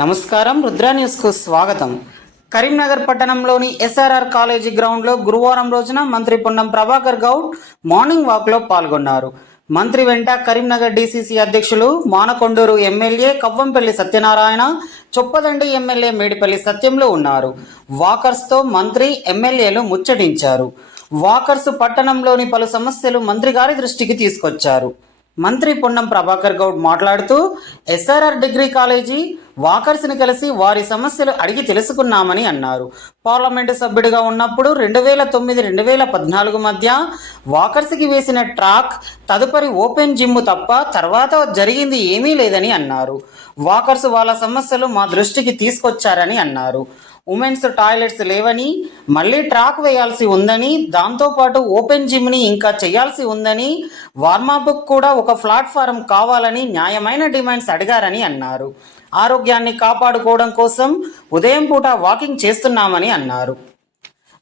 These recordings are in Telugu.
నమస్కారం, రుద్ర న్యూస్కు స్వాగతం. కరీంనగర్ పట్టణంలోని ఎస్ఆర్ఆర్ కాలేజీ గ్రౌండ్లో గురువారం రోజున మంత్రి పొన్నం ప్రభాకర్ గౌడ్ మార్నింగ్ వాక్లో పాల్గొన్నారు. మంత్రి వెంట కరీంనగర్ డీసీసీ అధ్యక్షులు మానకొండూరు ఎమ్మెల్యే కవ్వంపల్లి సత్యనారాయణ, చొప్పదండి ఎమ్మెల్యే మేడిపల్లి సత్యంలు ఉన్నారు. వాకర్స్తో మంత్రి ఎమ్మెల్యేలు ముచ్చటించారు. వాకర్స్ పట్టణంలోని పలు సమస్యలు మంత్రి గారి దృష్టికి తీసుకొచ్చారు. మంత్రి పొన్నం ప్రభాకర్ గౌడ్ మాట్లాడుతూ ఎస్ఆర్ఆర్ డిగ్రీ కాలేజీ వాకర్స్ని కలిసి వారి సమస్యలు అడిగి తెలుసుకున్నామని అన్నారు. పార్లమెంటు సభ్యుడిగా ఉన్నప్పుడు 2009-2014 మధ్య వాకర్స్కి వేసిన ట్రాక్, తదుపరి ఓపెన్ జిమ్ తప్ప తర్వాత జరిగింది ఏమీ లేదని అన్నారు. వాకర్స్ వాళ్ళ సమస్యలు మా దృష్టికి తీసుకొచ్చారని అన్నారు. ఉమెన్స్ టాయిలెట్స్ లేవని, మళ్ళీ ట్రాక్ వేయాల్సి ఉందని, దాంతోపాటు ఓపెన్ జిమ్ని ఇంకా చేయాల్సి ఉందని, వార్మాప్కు కూడా ఒక ప్లాట్ఫారం కావాలని న్యాయమైన డిమాండ్స్ అడిగారని అన్నారు. ఆరోగ్యాన్ని కాపాడుకోవడం కోసం ఉదయం పూట వాకింగ్ చేస్తున్నామని అన్నారు.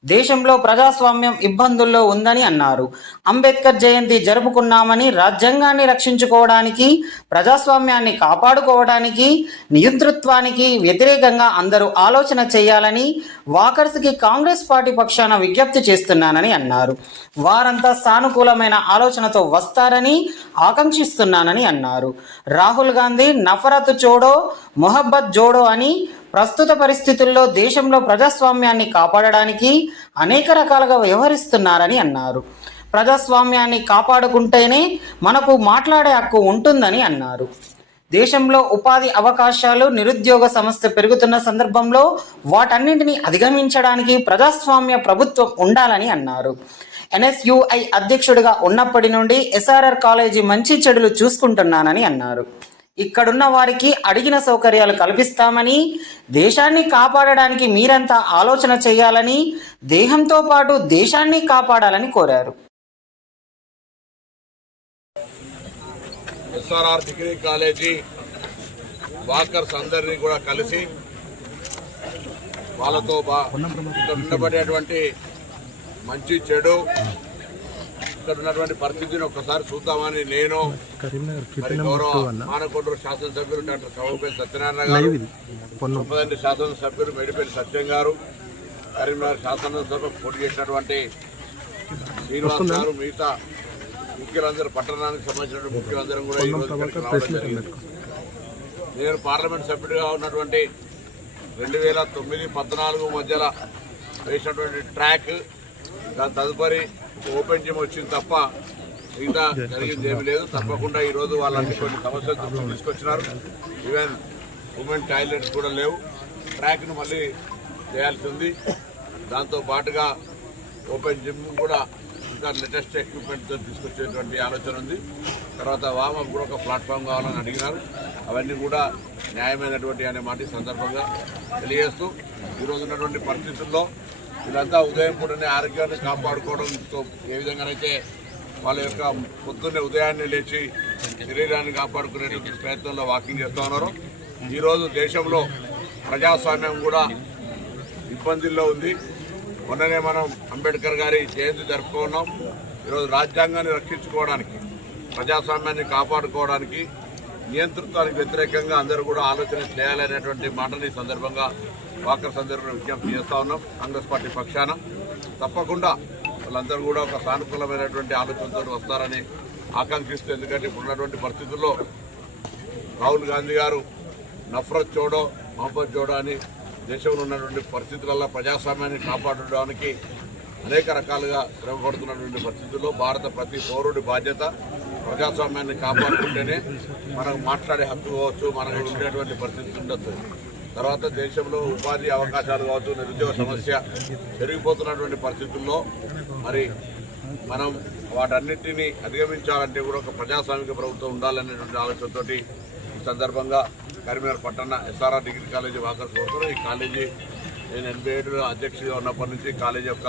దేశంలో ప్రజాస్వామ్యం ఇబ్బందుల్లో ఉందని అన్నారు. అంబేద్కర్ జయంతి జరుపుకున్నామని, రాజ్యాంగాన్ని రక్షించుకోవడానికి, ప్రజాస్వామ్యాన్ని కాపాడుకోవడానికి, నియంతృత్వానికి వ్యతిరేకంగా అందరూ ఆలోచన చేయాలని వాకర్స్కి కాంగ్రెస్ పార్టీ పక్షాన విజ్ఞప్తి చేస్తున్నానని అన్నారు. వారంతా సానుకూలమైన ఆలోచనతో వస్తారని ఆకాంక్షిస్తున్నానని అన్నారు. రాహుల్ గాంధీ నఫరత్ చోడో మొహబ్బత్ జోడో అని ప్రస్తుత పరిస్థితుల్లో దేశంలో ప్రజాస్వామ్యాన్ని కాపాడడానికి అనేక రకాలుగా వ్యవహరిస్తున్నారని అన్నారు. ప్రజాస్వామ్యాన్ని కాపాడుకుంటేనే మనకు మాట్లాడే హక్కు ఉంటుందని అన్నారు. దేశంలో ఉపాధి అవకాశాలు, నిరుద్యోగ సమస్య పెరుగుతున్న సందర్భంలో వాటన్నింటినీ అధిగమించడానికి ప్రజాస్వామ్య ప్రభుత్వం ఉండాలని అన్నారు. NSUI అధ్యక్షుడిగా ఉన్నప్పటి నుండి ఎస్ఆర్ఆర్ కాలేజీ మంచి చెడులు చూసుకుంటున్నానని అన్నారు. ఇక్కడున్న వారికి అడిగిన సౌకర్యాలు కల్పిస్తామని, దేశాన్ని కాపాడడానికి మీరంతా ఆలోచన చేయాలని, దేహంతో పాటు దేశాన్ని కాపాడాలని కోరారు. ఎస్ఆర్ఆర్ డిగ్రీ కాలేజీ వాకర్స్ అందరినీ కూడా కలిసి వాళ్ళతో ఇక్కడ ఉండబడేటువంటి మంచి చెడు, ఇక్కడ ఉన్నటువంటి పరిస్థితిని ఒక్కసారి చూద్దామని నేను గౌరవ మానకొండూరు శాసనసభ్యులు డాక్టర్ కవ్వంపల్లి సత్యనారాయణ గారు, చొప్పదండి శాసనసభ్యులు మేడిపల్లి సత్యం గారు, కరీంనగర్ శాసనసభ పోటీ చేసినటువంటి శ్రీనివాస్ గారు, మిగతా ముఖ్యులందరూ, పట్టణానికి సంబంధించిన ముఖ్యులందరూ కూడా ఈరోజు రావడం జరిగింది. నేను పార్లమెంట్ సభ్యుడిగా ఉన్నటువంటి 2009-14 మధ్యలో వేసినటువంటి ట్రాక్, దాని తదుపరి ఓపెన్ జిమ్ వచ్చింది తప్ప మిగతా జరిగింది ఏమీ లేదు. తప్పకుండా ఈరోజు వాళ్ళంటే కొన్ని సమస్యలు తీసుకొచ్చినారు. ఈవెన్ ఉమెన్ టాయిలెట్స్ కూడా లేవు. ట్రాక్ను మళ్ళీ చేయాల్సి ఉంది. దాంతో పాటుగా ఓపెన్ జిమ్ కూడా ఇంకా లేటెస్ట్ ఎక్విప్మెంట్తో తీసుకొచ్చేటువంటి ఆలోచన ఉంది. తర్వాత వామప్ కూడా ఒక ప్లాట్ఫామ్ కావాలని అడిగినారు. అవన్నీ కూడా న్యాయమైనటువంటి అనే మాట సందర్భంగా తెలియజేస్తూ, ఈరోజు ఉన్నటువంటి పరిస్థితుల్లో వీళ్ళంతా ఉదయం పూటనే ఆరోగ్యాన్ని కాపాడుకోవడంతో ఏ విధంగానైతే వాళ్ళ యొక్క పొద్దున్నే ఉదయాన్నే లేచి శరీరాన్ని కాపాడుకునేటువంటి ప్రయత్నంలో వాకింగ్ చేస్తూ ఉన్నారు. ఈరోజు దేశంలో ప్రజాస్వామ్యం కూడా ఇబ్బందుల్లో ఉంది. మొన్ననే మనం అంబేద్కర్ గారి జయంతి జరుపుకున్నాం. ఈరోజు రాజ్యాంగాన్ని రక్షించుకోవడానికి, ప్రజాస్వామ్యాన్ని కాపాడుకోవడానికి, నియంతృత్వానికి వ్యతిరేకంగా అందరూ కూడా ఆలోచన చేయాలనేటువంటి మాటని సందర్భంగా వాకర్స్ అందరూ విజ్ఞప్తి చేస్తూ ఉన్నాం. కాంగ్రెస్ పార్టీ పక్షాన తప్పకుండా వాళ్ళందరూ కూడా ఒక సానుకూలమైనటువంటి ఆలోచనతో వస్తారని ఆకాంక్షిస్తూ, ఎందుకంటే ఇప్పుడున్నటువంటి పరిస్థితుల్లో రాహుల్ గాంధీ గారు నఫరత్ చోడో మొహబ్బత్ జోడో అని దేశంలో ఉన్నటువంటి పరిస్థితులలో ప్రజాస్వామ్యాన్ని కాపాడడానికి అనేక రకాలుగా శ్రమపడుతున్నటువంటి పరిస్థితుల్లో భారత ప్రతి పౌరుడి బాధ్యత ప్రజాస్వామ్యాన్ని కాపాడుకుంటేనే మనకు మాట్లాడే హక్కు కావచ్చు, మనకు ఉండేటువంటి పరిస్థితి ఉండొచ్చు. తర్వాత దేశంలో ఉపాధి అవకాశాలు కావచ్చు, నిరుద్యోగ సమస్య పెరిగిపోతున్నటువంటి పరిస్థితుల్లో మరి మనం వాటన్నిటినీ అధిగమించాలంటే కూడా ఒక ప్రజాస్వామిక ప్రభుత్వం ఉండాలనేటువంటి ఆలోచనతోటి ఈ సందర్భంగా కరీంనగర్ పట్టణ ఎస్ఆర్ఆర్ డిగ్రీ కాలేజీ వాకర్స్ కోరుతున్నారు. ఈ కాలేజీ నేను 87 అధ్యక్షుడిగా ఉన్నప్పటి నుంచి కాలేజీ యొక్క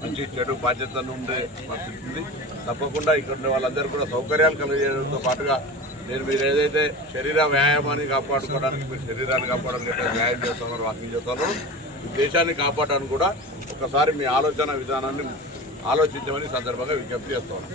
మంచి చెడు బాధ్యతను ఉండే పరిస్థితి ఉంది. తప్పకుండా ఇక్కడ ఉండే వాళ్ళందరూ కూడా సౌకర్యాలు కలిగేయడంతో పాటుగా మీరు ఏదైతే శరీర వ్యాయామాన్ని కాపాడుకోవడానికి, మీరు శరీరాన్ని కాపాడడానికి వ్యాయామం చేస్తున్నారు, వాకింగ్ చేస్తున్నారు, దేశాన్ని కాపాడడానికి కూడా ఒకసారి మీ ఆలోచన విధానాన్ని ఆలోచించమని సందర్భంగా విజ్ఞప్తి చేస్తాను.